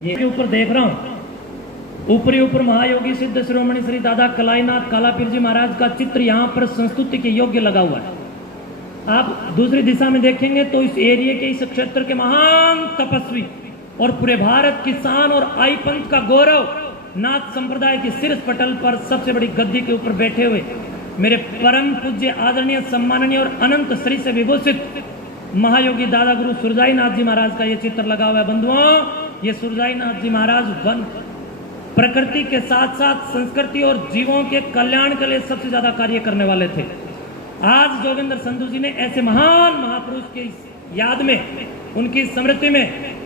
ये ऊपर देख रहा हूँ, ऊपर महायोगी सिद्ध शिरोमणि श्री दादा कलाईनाथ कालापीर जी महाराज का चित्र यहाँ पर संस्तुति के योग्य लगा हुआ है। आप दूसरी दिशा में देखेंगे तो इस एरिया के, इस क्षेत्र के महान तपस्वी और पूरे भारत की शान और आई पंथ का गौरव, नाथ संप्रदाय की शीर्ष पटल पर सबसे बड़ी गद्दी के ऊपर बैठे हुए मेरे परम पूज्य आदरणीय सम्माननीय और अनंत श्री से विभूषित महायोगी दादा गुरु सुरजाई नाथ जी महाराज का ये चित्र लगा हुआ है। बंधुओं, ये सुरजाई नाथ जी महाराज वन प्रकृति के साथ साथ संस्कृति और जीवों के कल्याण के लिए सबसे ज्यादा कार्य करने वाले थे। आज जोगिंदर संधू जी ने ऐसे महान महापुरुष के याद में, उनकी स्मृति में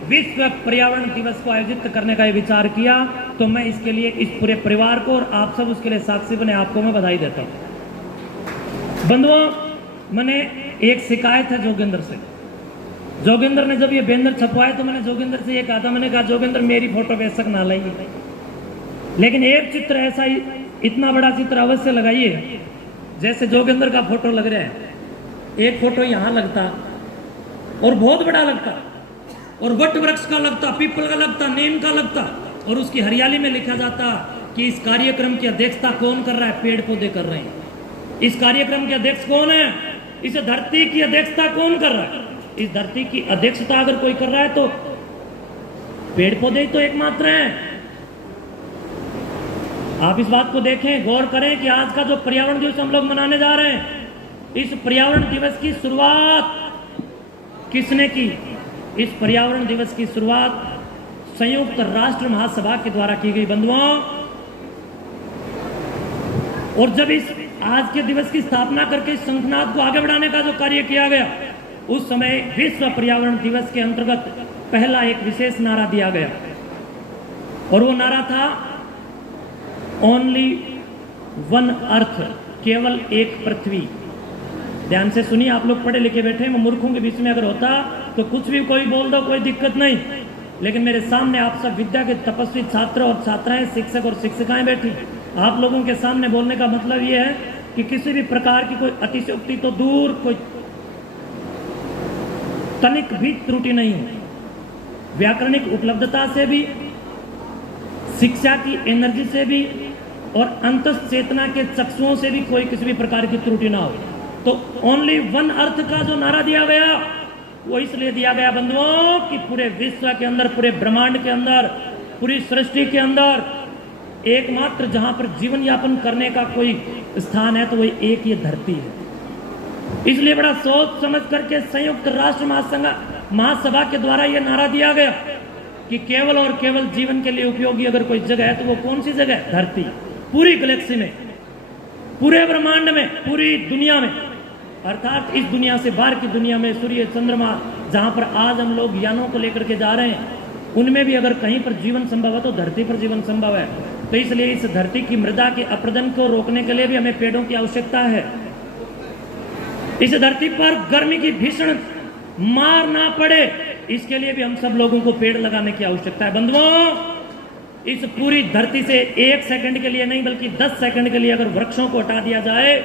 विश्व पर्यावरण दिवस को आयोजित करने का विचार किया, तो मैं इसके लिए इस पूरे परिवार को और आप सब उसके लिए साक्षी बने आपको मैं बधाई देता हूँ। बंधुओं, मैंने एक शिकायत है जोगिंदर से। जोगिंदर ने जब ये बैनर छपवाए तो मैंने जोगिंदर से ये कहा था, मैंने कहा जोगिंदर मेरी फोटो बेशक ना लाइए, लेकिन एक चित्र ऐसा ही, इतना बड़ा चित्र अवश्य लगाइए जैसे जोगिंदर का फोटो लग रहा है। एक फोटो यहाँ लगता और बहुत बड़ा लगता, और वट वृक्ष का लगता, पीपल का लगता, नीम का लगता, और उसकी हरियाली में लिखा जाता कि इस कार्यक्रम की अध्यक्षता कौन कर रहा है, पेड़ पौधे कर रहे हैं। इस कार्यक्रम के अध्यक्ष कौन है, इस धरती की अध्यक्षता कौन कर रहा है। इस धरती की अध्यक्षता अगर कोई कर रहा है तो पेड़ पौधे ही तो एकमात्र हैं। आप इस बात को देखें, गौर करें कि आज का जो पर्यावरण दिवस हम लोग मनाने जा रहे हैं, इस पर्यावरण दिवस की शुरुआत किसने की? इस पर्यावरण दिवस की शुरुआत संयुक्त राष्ट्र महासभा के द्वारा की गई। बंधुओं, और जब इस आज के दिवस की स्थापना करके इस संगठनाथ को आगे बढ़ाने का जो कार्य किया गया, उस समय विश्व पर्यावरण दिवस के अंतर्गत पहला एक विशेष नारा दिया गया, और वो नारा था ओनली वन अर्थ, केवल एक पृथ्वी। ध्यान से सुनिए, आप लोग पढ़े लिखे बैठे हैं, मैं मूर्खों के बीच में अगर होता तो कुछ भी कोई बोल दो, कोई दिक्कत नहीं, लेकिन मेरे सामने आप सब विद्या के तपस्वी छात्र और छात्राएं, शिक्षक और शिक्षिकाएं बैठी, आप लोगों के सामने बोलने का मतलब ये है कि किसी भी प्रकार की कोई अतिशयोक्ति तो दूर, कोई तनिक भी त्रुटि नहीं है। व्याकरणिक उपलब्धता से भी, शिक्षा की एनर्जी से भी, और अंतस चेतना के चक्षुओं से भी कोई किसी भी प्रकार की त्रुटि ना हो। तो ओनली वन अर्थ का जो नारा दिया गया, वो इसलिए दिया गया बंधुओं कि पूरे विश्व के अंदर, पूरे ब्रह्मांड के अंदर, पूरी सृष्टि के अंदर एकमात्र जहां पर जीवन यापन करने का कोई स्थान है तो वही एक ये धरती है। इसलिए बड़ा सोच समझ करके संयुक्त राष्ट्र महासभा के द्वारा यह नारा दिया गया कि केवल और केवल जीवन के लिए उपयोगी अगर कोई जगह है तो वो कौन सी जगह है? धरती। पूरी गैलेक्सी में, पूरे ब्रह्मांड में, पूरी दुनिया में, अर्थात इस दुनिया से बाहर की दुनिया में, सूर्य चंद्रमा जहां पर आज हम लोग यानों को लेकर के जा रहे हैं, उनमें भी अगर कहीं पर जीवन संभव है तो धरती पर जीवन संभव है। तो इसलिए इस धरती की मृदा के अपरदन को रोकने के लिए भी हमें पेड़ों की आवश्यकता है। इस धरती पर गर्मी की भीषण मार ना पड़े, इसके लिए भी हम सब लोगों को पेड़ लगाने की आवश्यकता है। बंधुओं, इस पूरी धरती से 1 सेकंड के लिए नहीं बल्कि 10 सेकंड के लिए अगर वृक्षों को हटा दिया जाए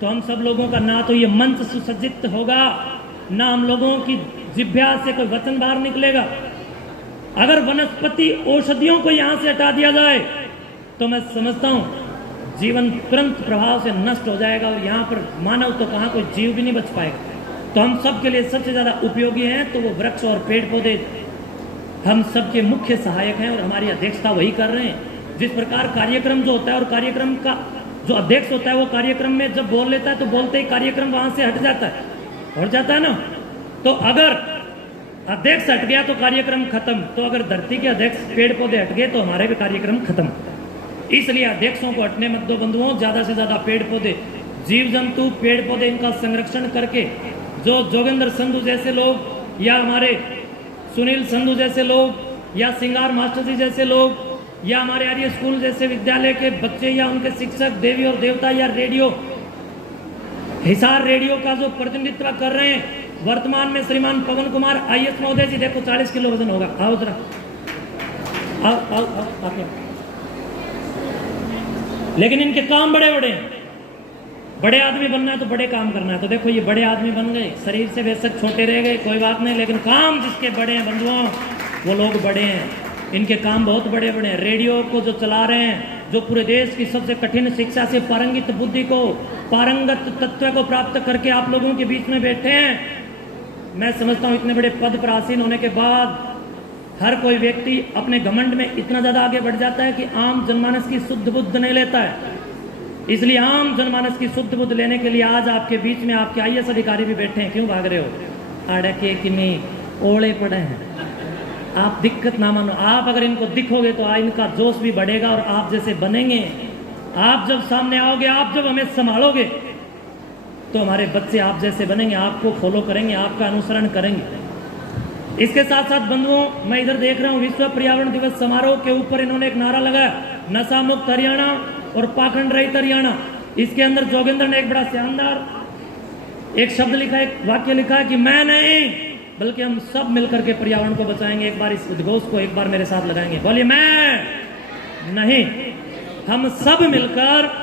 तो हम सब लोगों का ना तो ये मंच सुसज्जित होगा, ना हम लोगों की जिह्वा से कोई वचन बाहर निकलेगा। अगर वनस्पति औषधियों को यहां से हटा दिया जाए तो मैं समझता हूं जीवन तुरंत प्रभाव से नष्ट हो जाएगा, और यहाँ पर मानव तो कहाँ कोई जीव भी नहीं बच पाएगा। तो हम सब के लिए सबसे ज्यादा उपयोगी हैं तो वो वृक्ष और पेड़ पौधे हम सबके मुख्य सहायक हैं, और हमारी अध्यक्षता वही कर रहे हैं। जिस प्रकार कार्यक्रम जो होता है, और कार्यक्रम का जो अध्यक्ष होता है वो कार्यक्रम में जब बोल लेता है तो बोलते ही कार्यक्रम वहां से हट जाता है ना। तो अगर अध्यक्ष हट गया तो कार्यक्रम खत्म, तो अगर धरती के अध्यक्ष पेड़ पौधे हट गए तो हमारे भी कार्यक्रम खत्म। इसलिए अध्यक्षों को हटने मत दो बंधुओं, ज्यादा से ज्यादा पेड़ पौधे, जीव जंतु, पेड़ पौधे, इनका संरक्षण करके जो जोगिंदर संधू जैसे लोग, या हमारे सुनील संधू जैसे लोग, या सिंगार मास्टर जी जैसे लोग, या हमारे आर्य स्कूल जैसे विद्यालय के बच्चे, या उनके शिक्षक, देवी और देवता, या रेडियो, हिसार रेडियो का जो प्रतिनिधित्व कर रहे हैं वर्तमान में श्रीमान पवन कुमार IAS महोदय जी, देखो 40 किलो वजन होगा, आओ जरा, आओ आके। लेकिन इनके काम बड़े बड़े हैं। बड़े आदमी बनना है तो बड़े काम करना है। तो देखो ये बड़े आदमी बन गए, शरीर से बेशक छोटे रह गए, कोई बात नहीं, लेकिन काम जिसके बड़े हैं बंधुओं, वो लोग बड़े हैं। इनके काम बहुत बड़े बड़े हैं। रेडियो को जो चला रहे हैं, जो पूरे देश की सबसे कठिन शिक्षा से पारंगित बुद्धि को, पारंगत तत्व को प्राप्त करके आप लोगों के बीच में बैठे हैं। मैं समझता हूं इतने बड़े पद पर आसीन होने के बाद हर कोई व्यक्ति अपने घमंड में इतना ज्यादा आगे बढ़ जाता है कि आम जनमानस की शुद्ध बुद्ध नहीं लेता है। इसलिए आम जनमानस की शुद्ध बुद्ध लेने के लिए आज आपके बीच में आपके IAS अधिकारी भी बैठे हैं। क्यों भाग रहे हो? अड़के कि नहीं ओले पड़े हैं। आप दिक्कत ना मानो, आप अगर इनको दिखोगे तो इनका जोश भी बढ़ेगा और आप जैसे बनेंगे। आप जब सामने आओगे, आप जब हमें संभालोगे तो हमारे बच्चे आप जैसे बनेंगे, आपको फॉलो करेंगे, आपका अनुसरण करेंगे। इसके साथ साथ बंधुओं, मैं इधर देख रहा हूं विश्व पर्यावरण दिवस समारोह के ऊपर इन्होंने एक नारा लगाया, नशा मुक्त हरियाणा और पाखंड रहित हरियाणा। इसके अंदर जोगेंद्र ने एक बड़ा शानदार एक शब्द लिखा, एक वाक्य लिखा है कि मैं नहीं बल्कि हम सब मिलकर के पर्यावरण को बचाएंगे। एक बार इस उद्घोष को एक बार मेरे साथ लगाएंगे, बोलिए मैं नहीं, हम सब मिलकर